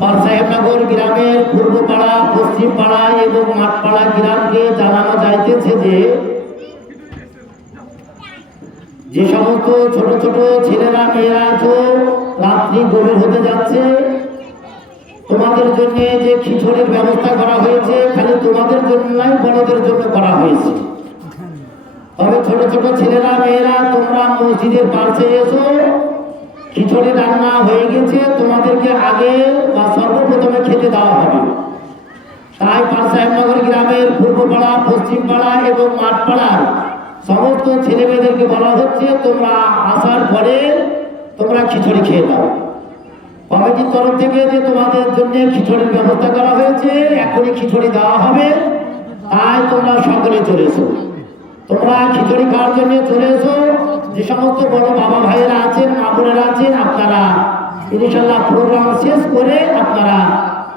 পারসাহেবনগর গ্রামের পূর্ব পাড়া পশ্চিম পাড়া এবং মাঠপাড়া গ্রামকে জানানো যাইতেছে যে যে সমস্ত ছোট ছোট ছেলেরা, মেয়েরা আছো, রাত্রি গভীর হতে যাচ্ছে। তোমাদের জন্য যে খিচুড়ির ব্যবস্থা করা হয়েছে, খালি তোমাদের জন্য নয়, বড়দের জন্য করা হয়েছে। তবে ছোট ছোট ছেলেরা, মেয়েরা, তোমরা মসজিদের পাশে এসো। খিচুড়ি রান্না হয়ে গেছে, তোমাদেরকে আগে বা সর্বপ্রথমে খেতে দেওয়া হবে। তাই পারসাহেবনগর গ্রামের পূর্বপাড়া পশ্চিম পাড়া এবং মাঠপাড়ার সমস্ত ছেলে মেয়েদেরকে বলা হচ্ছে, তোমরা আসার পরে তোমরা খিচুড়ি খেয়ে দাও কমিটির তরফ থেকে যে তোমাদের জন্য খিচুড়ির ব্যবস্থা করা হয়েছে, এখনই খিচুড়ি দেওয়া হবে। তাই তোমরা সকলে চলে এসো। তোমরা খিচুড়ি খাওয়ার জন্য এসো। যে সমস্ত বড় বাবা ভাইয়েরা আছেন মা আছেন, আপনারা ইনশাল্লাহ প্রোগ্রাম শেষ করে আপনারা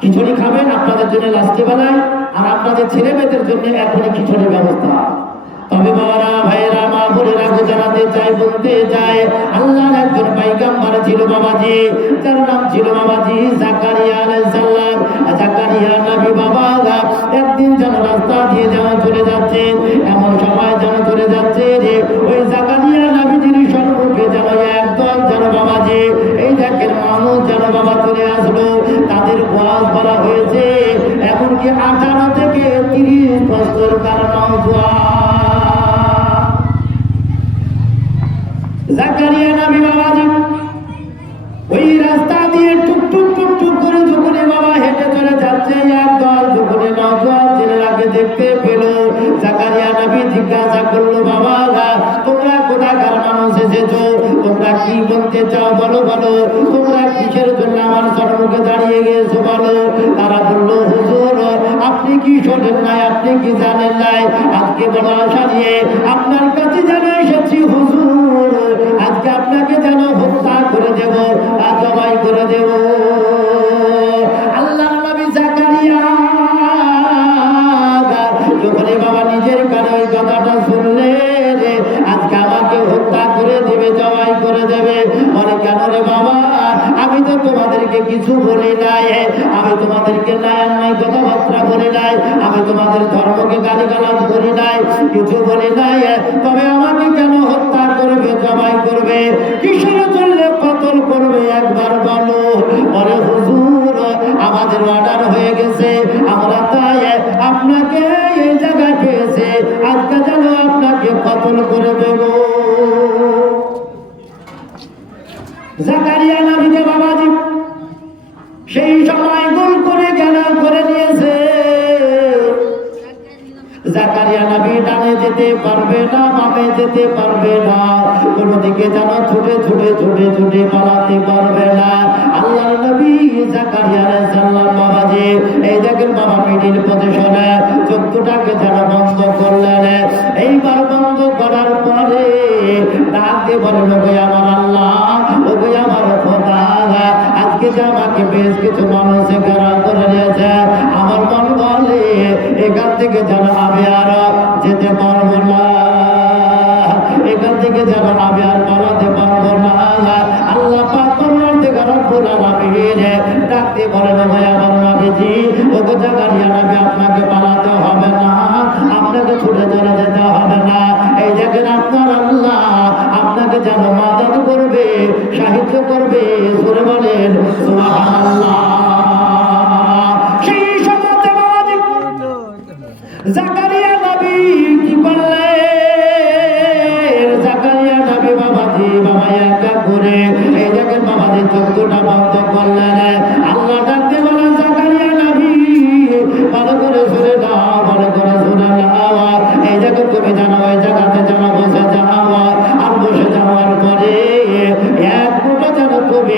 খিচুড়ি খাবেন আপনাদের জন্য লাস্টে বেলায় আর আপনাদের ছেলে মেয়েদের জন্য এখনই খিচুড়ির ব্যবস্থা। তবে বাবারা, ভাইয়েরা, মা বোনেরা জানাতে চাই বলতে চাই আল্লাহর একজন পাইগাম্বার ছিল বাবাজি, যার নাম ছিল বাবাজি জাকারিয়া আলাইহিস সালাম। জাকারিয়া নবী বাবা একদিন যেন রাস্তা দিয়ে যেন চলে যাচ্ছে, এমন সময় যেন চলে যাচ্ছে যে, ওই জাকারিয়া নবীজির সম্মুখে যেন একদল যেন বাবাজি, এই দেখেন মানুষ যেন বাবা চলে আসলো, তাদের বয়স বলা হয়েছে, এমনকি আঠারো থেকে তিরিশ বছর কারণ জাকারিয়া নবী বাবাজি ওই রাস্তা দিয়ে টুক টুক টুক টুক করে যখন বাবা হেঁটে চলে যাচ্ছে, একদল যখন নজর ছেলেরাকে দেখতে পেল, জাকারিয়া নবী জিজ্ঞাসা করল, বাবা তোমরা কোথাকার মানুষ এসেছ? তোমরা কি বলতে চাও? বলো বলো। তোমরা কিসের জন্য আমার সম্মুখে দাঁড়িয়ে গিয়েছো বলো। তারা বলল, হুজুর, আপনি কি শোনেন নাই? আপনি কি জানেন নাই? আজকে বড় আশা নিয়ে আপনার কাছে যেন তোমাদেরকে কিছু বলি নাই। আমি তোমাদেরকে নয় কথাবার্তা বলি নাই। আমি তোমাদের ধর্মকে গালিগালাজ করি নাই, কিছু বলি নাই। তবে আমাকে কেন হত্যা করবে, জবাই করবে? কিসের চললে কতল করবে? একবার বলো। পরে হুজুর, আমাদের অর্ডার হয়ে গেছে। পারবে না যেতে পারবে না। কোনো দিকে যেন ছুটে ছুটে ছুটে ছুটে পালাতে পারবে না। আল্লাহ নবী জাকারিয়া সাল্লাম বাবাজি, এই দেখেন বাবা মিডিল পজিশনে চোখটাকে যেন বন্ধ করলেন। এইবার বন্ধ করার পরে ডাক বলেন ওকে আমার আল্লাহ ওকে আমার খোদা, আজকে যে আমাকে বেশ কিছু মানুষে ঘেরা করে নিয়েছে, আমার মন বলে এখান থেকে যেন আমি আর যেতে পারব না। এখান থেকে যেন আমি আর পালাতে পারব না। আল্লাহ পাক তোমার থেকে রব্বুল আলামিন ডাকতে বলেন ভাই আমার নবীজি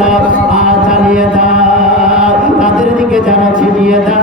যেন আ চালিয়ে দাও তাদের দিকে যারা ছিনিয়ে দাও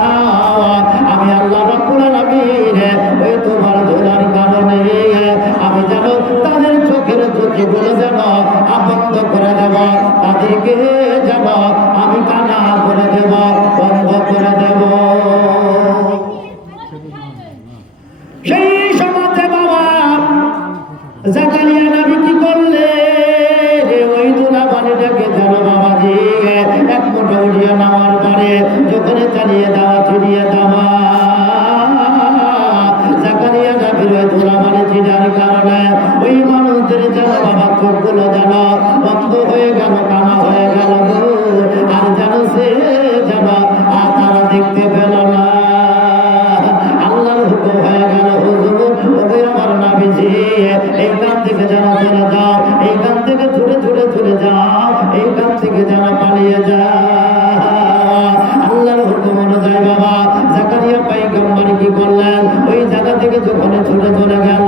করলেন। ওই জায়গা থেকে যখন ছুটে চলে গেল,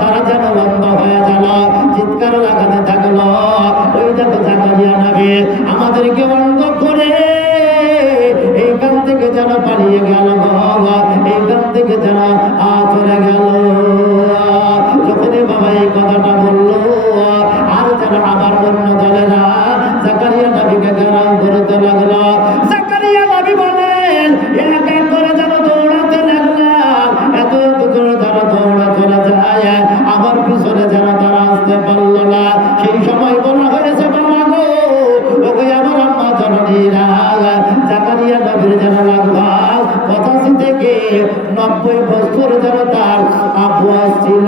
তারা যেন বন্ধ হয়ে গেল, চিৎকার লাগাতে থাকল। ওই দেখো জাকারিয়া নাবি আমাদেরকে বন্ধ করে এইখান থেকে যেন পালিয়ে গেল বাবা এইখান থেকে যেন চলে গেল। যখনই বাবা এই কথাটা নব্বই বছর যেন তার আব্বু ছিল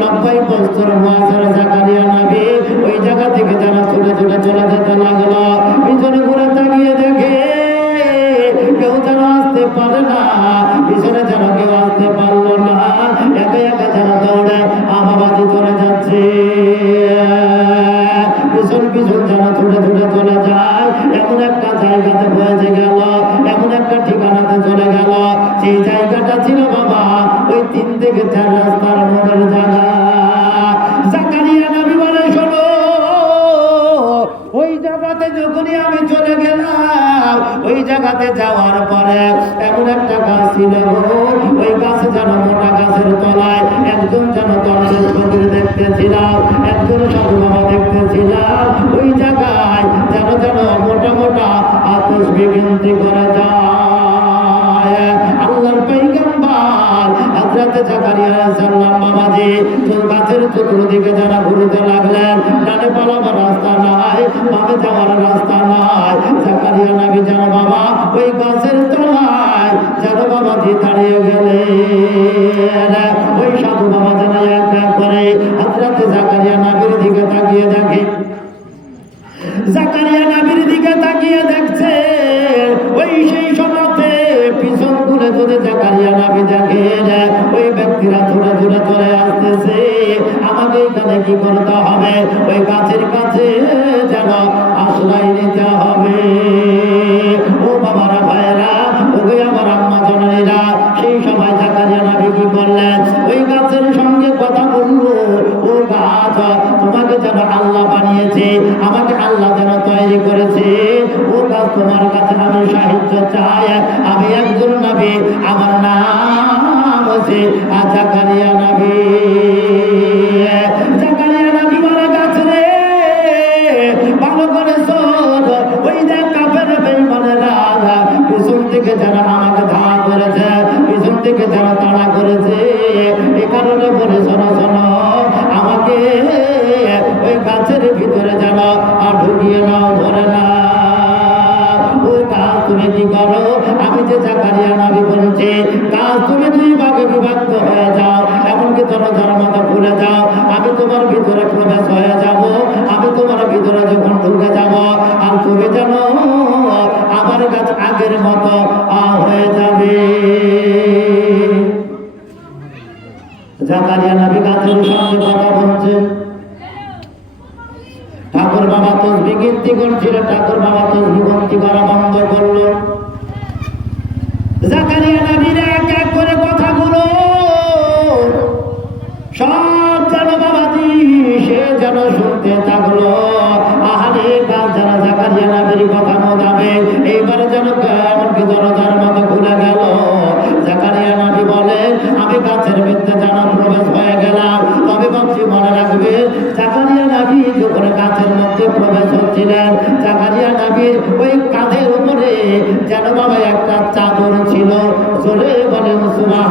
নব্বই বছর বয়সের জাকারিয়া নবী ওই জায়গা থেকে যেন ছুটে ছুটে চলে যেতে লাগল। পিছনে ঘুরে তাকিয়ে দেখে কেউ যেন আসতে পারে না। পিছনে যেন কেউ আসতে পারল না। একে একে যেন দৌড়ে আবাবাজি চলে যাচ্ছে। পিছন পিছন যেন ছুটে ছুটে চলে যায়। এমন একটা জায়গাতে পৌঁছে গেল, এমন একটা ঠিকানাতে চলে গেল। সেই জায়গাটা ছিল বাবা, ওই তিন থেকে চার রাস্তার মধ্যে জায়গা। জাকারিয়া নবী বলে, শোনো, ওই জায়গাতে যখনই আমি চলে গেলাম, ওই জায়গাতে যাওয়ার পরে বাবাজি দাঁড়িয়ে গেলেন ওই সাধু বাবা যেন এক এক করে হযরত জাকারিয়া নবীর দিকে তাকিয়ে দেখে। জাকারিয়া নবীর দিকে তাকিয়ে দেখছে। ওই সেই সময়তে পিছন ঘুরে ধরে জাকারিয়া নবী দেখে ওই ব্যক্তিরা ধরে ধরে চলে আসতেছে। আমাকে এখানে কি করতে হবে? ওই গাছের কাছে থেকে যারা আমাকে ধাওয়া করেছে, পিছন থেকে যারা তাড়া করেছে, এ কারণে বলে, শোনো শোনো, আমাকে ওই গাছের ভিতরে যেন ঢুকিয়ে নাও, ধরে না তুমি কি করো? আমি যে জাকারিয়া নাবি বলছি তুমি দুই ভাগে বিভক্ত হয়ে যাও। এমনকি তোমার ধর্মটা ভুলে যাও। আমি তোমার ভিতরে প্রবেশ হয়ে যাব ঠাকুর বাবা তো বিকৃতি করছিল, ঠাকুর বাবা তো বিভক্তি করা বন্ধ করল। জাকারিয়া এক এক করে কথাগুলো, সব যেন বাবাজি, সে যেন শুনতে থাকল। আহারে কাল জাকারিয়া নবীর কথা মোদাবে এইবারে যেন কেমন কি দরজার মতো গবেষক ছিলেন জাকারিয়া নাবির ওই কাঁধের উপরে যেন একটা চাদর ছিল। জোরে বলেন সুবাহ